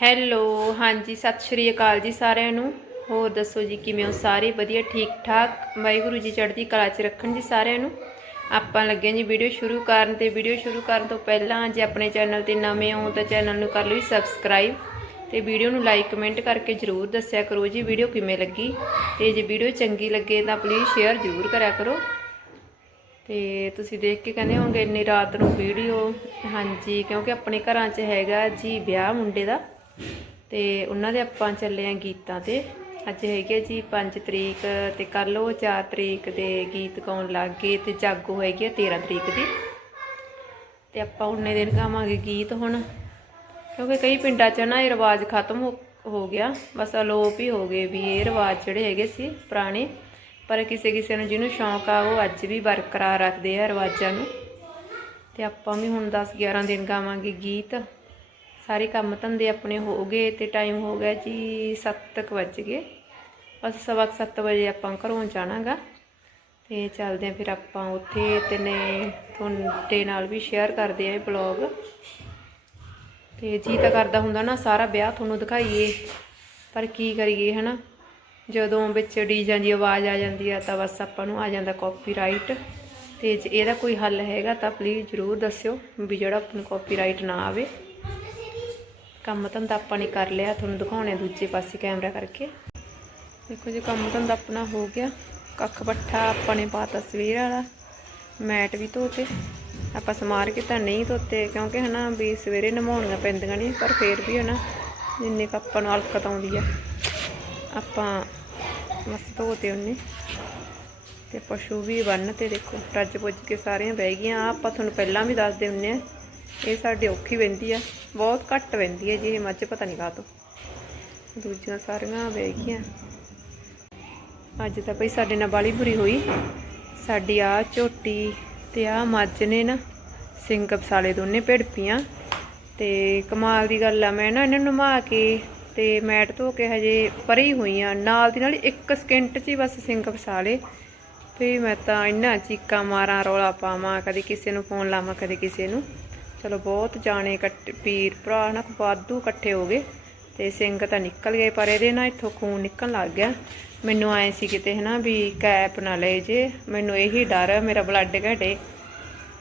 Hello, ਹਾਂਜੀ, ਸਤਿ ਸ਼੍ਰੀ ਅਕਾਲ ਜੀ ਸਾਰਿਆਂ ਨੂੰ। ਹੋਰ ਦੱਸੋ ਜੀ, ਕਿਵੇਂ ਹੋ ਸਾਰੇ? ਵਧੀਆ, ਠੀਕ ਠਾਕ? ਵਾਹਿਗੁਰੂ ਜੀ ਚੜ੍ਹਦੀ ਕਲਾ 'ਚ ਰੱਖਣ ਜੀ ਸਾਰਿਆਂ ਨੂੰ। ਆਪਾਂ ਲੱਗੇ ਹਾਂ ਜੀ ਵੀਡੀਓ ਸ਼ੁਰੂ ਕਰਨ ਤੇ। ਵੀਡੀਓ ਸ਼ੁਰੂ ਕਰਨ ਤੋਂ ਪਹਿਲਾਂ ਜੇ ਆਪਣੇ ਚੈਨਲ ਤੇ ਨਵੇਂ ਹੋ ਤਾਂ ਚੈਨਲ ਨੂੰ ਕਰ ਲਓ ਜੀ ਸਬਸਕ੍ਰਾਈਬ ਤੇ ਵੀਡੀਓ ਨੂੰ ਲਾਈਕ, ਕਮੈਂਟ ਕਰਕੇ ਜਰੂਰ ਦੱਸਿਆ ਕਰੋ ਜੀ ਵੀਡੀਓ ਕਿਵੇਂ ਲੱਗੀ। ਤੇ ਜੇ ਵੀਡੀਓ ਚੰਗੀ ਲੱਗੇ ਤਾਂ ਪਲੀਜ਼ ਸ਼ੇਅਰ ਜਰੂਰ ਕਰਿਆ ਕਰੋ। ਤੇ ਤੁਸੀਂ ਦੇਖ ਕੇ ਕਹਿੰਦੇ ਹੋਗੇ ਇੰਨੀ ਰਾਤ ਨੂੰ ਵੀਡੀਓ। ਹਾਂਜੀ, ਕਿਉਂਕਿ ਆਪਣੇ ਘਰਾਂ 'ਚ ਹੈਗਾ ਜੀ ਵਿਆਹ ਮੁੰਡੇ ਦਾ। ਤੇ ਉਹਨਾਂ ਦੇ ਆਪਾਂ ਚੱਲੇ ਆਂ ਗੀਤਾਂ ਤੇ। ਅੱਜ ਹੈਗੇ ਜੀ 5 ਤਰੀਕ ਤੇ ਕੱਲ ਉਹ 4 ਤਰੀਕ ਦੇ ਗੀਤ ਗਾਉਣ ਲੱਗ ਗਏ ਤੇ ਜਾਗੋ ਹੈਗੀ ਆ 13 ਤਰੀਕ ਦੀ। ਤੇ ਆਪਾਂ ਉਨੇ ਦਿਨ ਗਾਵਾਂਗੇ ਗੀਤ ਹੁਣ, ਕਿਉਂਕਿ ਕਈ ਪਿੰਡਾਂ 'ਚ ਨਾ ਇਹ ਰਿਵਾਜ ਖਤਮ ਹੋ ਹੋ ਗਿਆ। ਬਸ ਅਲੋਪ ਹੀ ਹੋ ਗਏ ਵੀ ਇਹ ਰਿਵਾਜ ਜਿਹੜੇ ਹੈਗੇ ਸੀ ਪੁਰਾਣੇ, ਪਰ ਕਿਸੇ ਕਿਸੇ ਨੂੰ ਜਿਹਨੂੰ ਸ਼ੌਂਕ ਆ ਉਹ ਅੱਜ ਵੀ ਬਰਕਰਾਰ ਰੱਖਦੇ ਆ ਰਿਵਾਜਾਂ ਨੂੰ। ਤੇ ਆਪਾਂ ਵੀ ਹੁਣ 10 11 ਦਿਨ ਗਾਵਾਂਗੇ ਗੀਤ। ਸਾਰੇ ਕੰਮ ਧੰਦੇ ਆਪਣੇ ਹੋ ਗਏ ਤੇ ਟਾਈਮ ਹੋ ਗਿਆ ਜੀ 7:00 ਵੱਜ ਗਏ। ਬਸ ਸਵਾ ਕੁ ਸੱਤ ਵਜੇ ਆਪਾਂ ਘਰੋਂ ਜਾਣਾਗਾ ਤੇ ਚੱਲਦੇ ਆਂ ਫਿਰ ਆਪਾਂ ਉੱਥੇ ਤੇ ਨੇ ਤੁਹਾਡੇ ਨਾਲ ਵੀ ਸ਼ੇਅਰ ਕਰਦੇ ਆ ਇਹ ਬਲੌਗ ਤੇ ਜੀ ਤਾਂ ਕਰਦਾ ਹੁੰਦਾ ਨਾ ਸਾਰਾ ਵਿਆਹ ਤੁਹਾਨੂੰ ਦਿਖਾਈਏ, ਪਰ ਕੀ ਕਰੀਏ ਹਨਾ? ਜਦੋਂ ਵਿੱਚ ਡੀਜਾਂ ਦੀ ਆਵਾਜ਼ ਆ ਜਾਂਦੀ ਆ ਤਾਂ ਬਸ ਆਪਾਂ ਨੂੰ ਆ ਜਾਂਦਾ ਕਾਪੀਰਾਈਟ ਤੇ ਜੇ ਇਹਦਾ ਕੋਈ ਹੱਲ ਹੈਗਾ ਤਾਂ ਪਲੀਜ਼ ਜਰੂਰ ਦੱਸਿਓ ਵੀ ਜਿਹੜਾ ਆਪਾਂ ਨੂੰ ਕਾਪੀਰਾਈਟ ਨਾ ਆਵੇ। ਕੰਮ ਧੰਦਾ ਆਪਾਂ ਨੇ ਕਰ ਲਿਆ, ਤੁਹਾਨੂੰ ਦਿਖਾਉਣੇ ਦੂਜੇ ਪਾਸੇ ਕੈਮਰਾ ਕਰਕੇ। ਦੇਖੋ ਜੀ, ਕੰਮ ਧੰਦਾ ਆਪਣਾ ਹੋ ਗਿਆ। ਕੱਖ ਪੱਠਾ ਆਪਾਂ ਨੇ ਪਾਤਾ ਸਵੇਰ ਵਾਲਾ, ਮੈਟ ਵੀ ਧੋਤੇ। ਆਪਾਂ ਸਮਾਰ ਕੇ ਤਾਂ ਨਹੀਂ ਧੋਤੇ, ਕਿਉਂਕਿ ਹਨਾ ਵੀ ਸਵੇਰੇ ਨਮਾਉਣੀਆਂ ਪੈਂਦੀਆਂ ਨੇ, ਪਰ ਫੇਰ ਵੀ ਹਨਾ ਜਿੰਨੇ ਕੁ ਆਪਾਂ ਨੂੰ ਹਲਕਤ ਆਉਂਦੀ ਆ, ਆਪਾਂ ਬਸ ਧੋਤੇ ਉਹਨੇ। ਤੇ ਪਸ਼ੂ ਵੀ ਬੰਨ ਤੇ ਦੇਖੋ ਰੱਜ ਪੁੱਜ ਕੇ ਸਾਰੀਆਂ ਬਹਿ ਗਈਆਂ। ਆਪਾਂ ਤੁਹਾਨੂੰ ਪਹਿਲਾਂ ਵੀ ਦੱਸਦੇ ਹੁੰਨੇ ਆ ਇਹ ਸਾਡੀ ਔਖੀ ਵਹਿੰਦੀ ਆ, ਬਹੁਤ ਘੱਟ ਵਹਿੰਦੀ ਹੈ ਜੀ, ਇਹ ਮੱਝ ਪਤਾ ਨਹੀਂ ਕਾਹਤੋਂ। ਦੂਜੀਆਂ ਸਾਰੀਆਂ ਬਹਿ ਗਈਆਂ। ਅੱਜ ਤਾਂ ਭਈ ਸਾਡੇ ਨਾਲ ਬਾਲੀ ਬੁਰੀ ਹੋਈ। ਸਾਡੀ ਆ ਝੋਟੀ ਤੇ ਆ ਮੱਝ ਨੇ ਨਾ ਸਿੰਘ ਬਸਾਲੇ ਦੋਨੇ ਭਿੜਪੀਆਂ ਤੇ ਕਮਾਲ ਦੀ ਗੱਲ ਆ, ਮੈਂ ਨਾ ਇਹਨਾਂ ਨੂੰ ਨਮਾ ਕੇ ਤੇ ਮੈਟ ਧੋ ਕੇ ਹਜੇ ਪਰੇ ਹੀ ਹੋਈਆਂ ਨਾਲ ਦੀ ਨਾਲ ਇੱਕ ਸਕਿੰਟ 'ਚ ਹੀ ਬਸ ਸਿੰਘ ਫਸਾਲੇ ਤੇ ਮੈਂ ਤਾਂ ਇੰਨਾ ਚੀਕਾਂ ਮਾਰਾਂ, ਰੌਲਾ ਪਾਵਾਂ, ਕਦੇ ਕਿਸੇ ਨੂੰ ਫੋਨ ਲਾਵਾਂ, ਕਦੇ ਕਿਸੇ ਨੂੰ। ਚਲੋ ਬਹੁਤ ਜਾਣੇ ਇਕੱਠੇ, ਪੀਰ ਭਰਾ ਨਾ ਵਾਧੂ ਇਕੱਠੇ ਹੋ ਗਏ। ਤੇ ਸਿੰਘ ਤਾਂ ਨਿਕਲ ਗਏ, ਪਰ ਇਹਦੇ ਨਾ ਇੱਥੋਂ ਖੂਨ ਨਿਕਲਣ ਲੱਗ ਗਿਆ। ਮੈਨੂੰ ਆਏ ਸੀ ਕਿਤੇ ਹਨਾ ਵੀ ਕੈਪ ਨਾ ਲੈ ਜੇ, ਮੈਨੂੰ ਇਹੀ ਡਰ ਹੈ ਮੇਰਾ ਬਲੱਡ ਘਟੇ।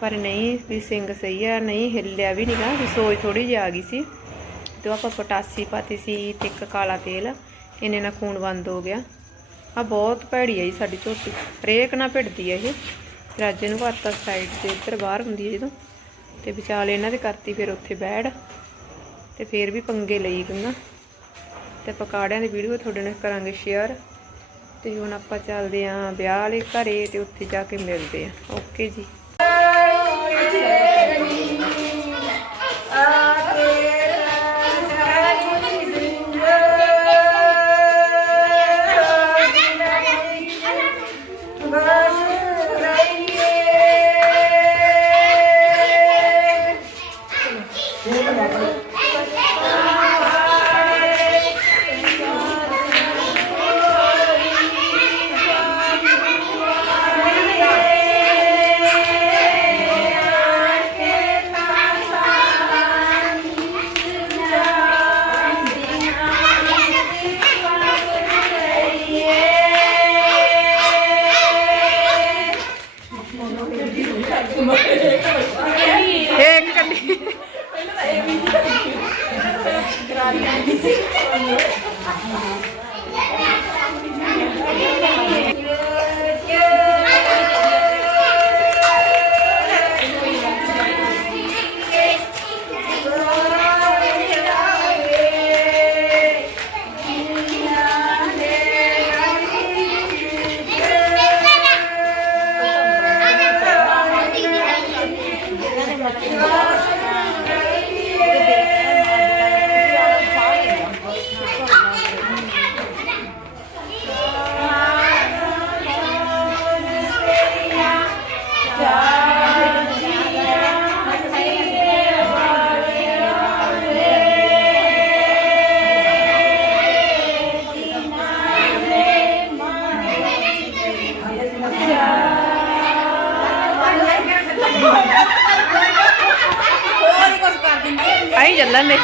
ਪਰ ਨਹੀਂ, ਵੀ ਸਿੰਘ ਸਹੀ ਆ, ਨਹੀਂ ਹਿੱਲਿਆ ਵੀ ਨਹੀਂਗਾ ਵੀ ਸੋਚ ਥੋੜੀ ਜਿਹੀ ਆ ਗਈ ਸੀ। ਤੇ ਉਹ ਆਪਾਂ ਪੋਟਾਸੀ ਪਾਤੀ ਸੀ ਤੇ ਇੱਕ ਕਾਲਾ ਤੇਲ, ਇਹਨੇ ਨਾਲ ਖੂਨ ਬੰਦ ਹੋ ਗਿਆ। ਆ ਬਹੁਤ ਭੈੜੀ ਆ ਜੀ ਸਾਡੀ ਝੋਟੀ, ਹਰੇਕ ਨਾ ਭਿੜਦੀ ਹੈ ਇਹ। ਰਾਜੇ ਨੂੰ ਘਰ ਤਾਂ ਸਾਈਡ ਤੇ ਇੱਧਰ ਬਾਹਰ ਹੁੰਦੀ ਹੈ ਜਦੋਂ। ਤੇ ਵਿਚਾਲੇ ਇਹਨਾਂ ਦੇ ਕਰਤੀ ਫਿਰ ਉੱਥੇ ਬੈਠ ਤੇ ਫਿਰ ਵੀ ਪੰਗੇ ਲਈ ਗੰਗਾ ਤੇ ਪਕਾੜਿਆਂ ਦੀ ਵੀਡੀਓ ਤੁਹਾਡੇ ਨਾਲ ਕਰਾਂਗੇ ਸ਼ੇਅਰ ਤੇ ਹੁਣ ਆਪਾਂ ਚੱਲਦੇ ਆਂ ਵਿਆਹ ਵਾਲੇ ਘਰੇ ਤੇ ਉੱਥੇ ਜਾ ਕੇ ਮਿਲਦੇ ਆਂ ਓਕੇ ਜੀ। 来没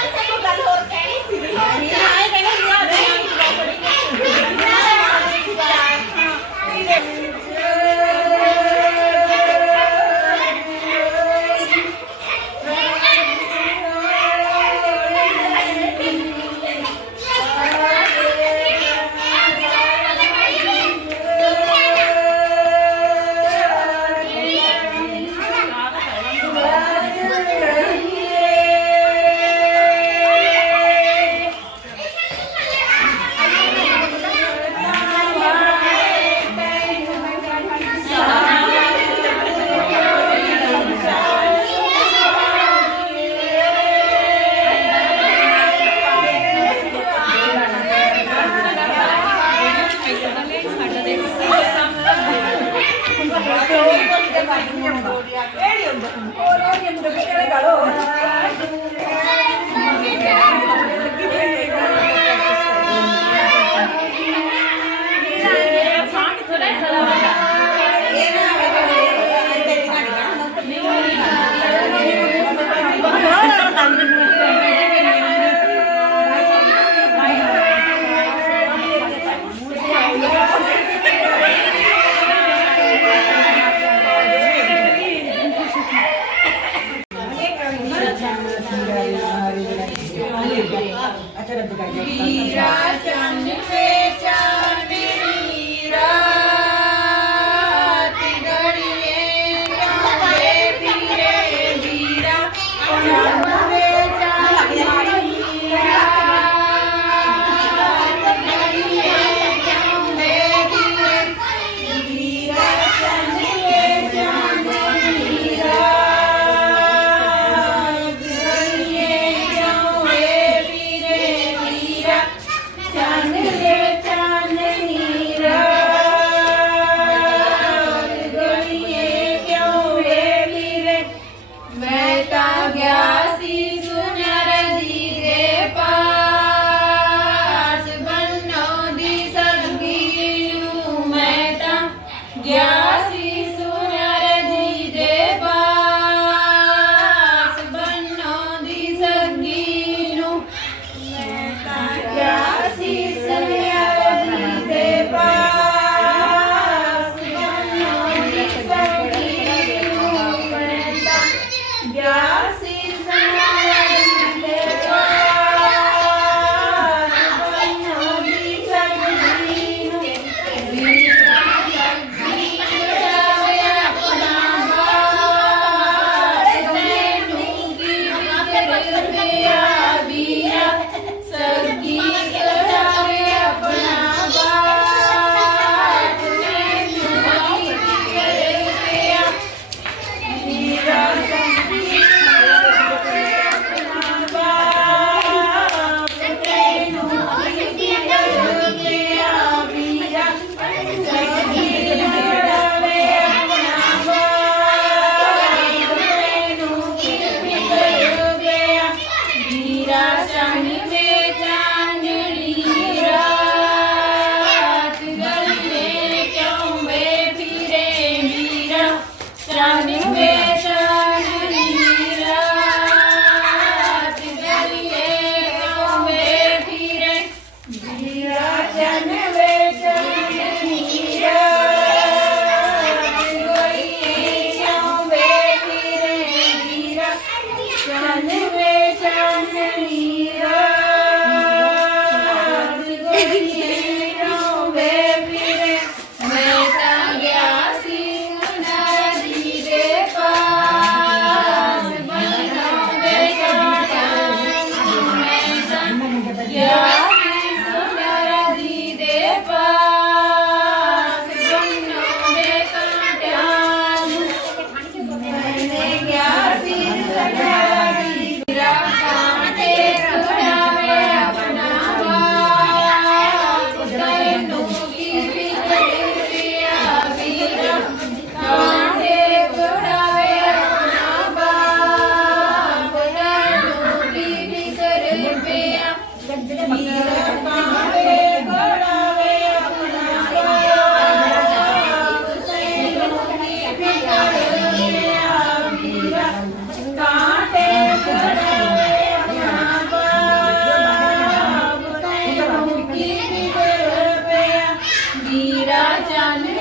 değerli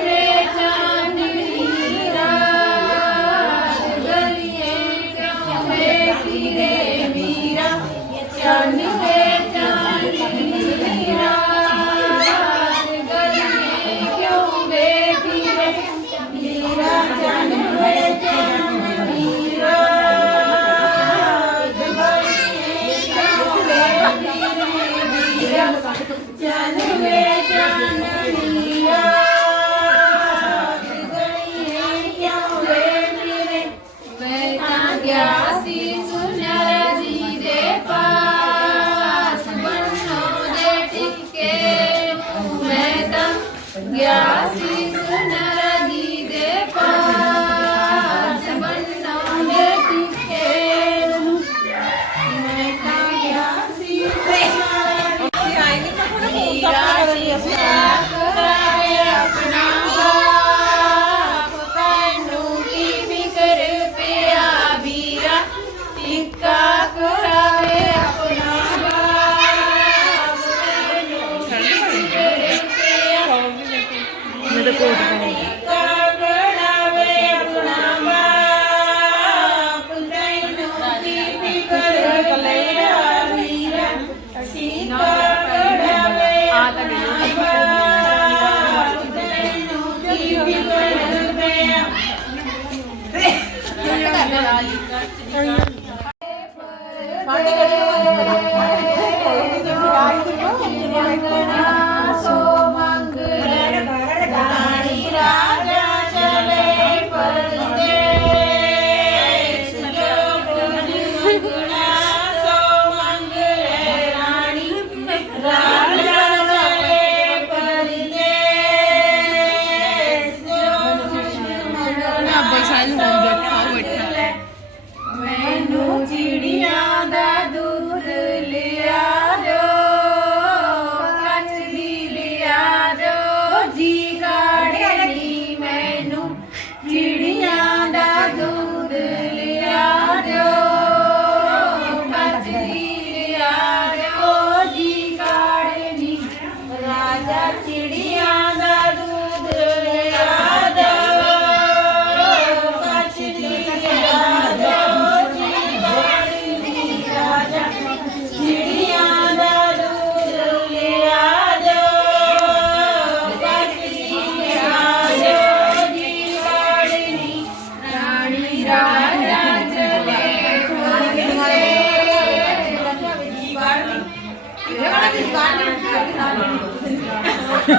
ਤਾਂ ਦੇ ਕੋਟ ਪਹਿਨੇ Yeah. ਰਾਜਾ ਚਿੜੀਆਂ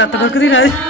লাত্তা বাকুদি রাজ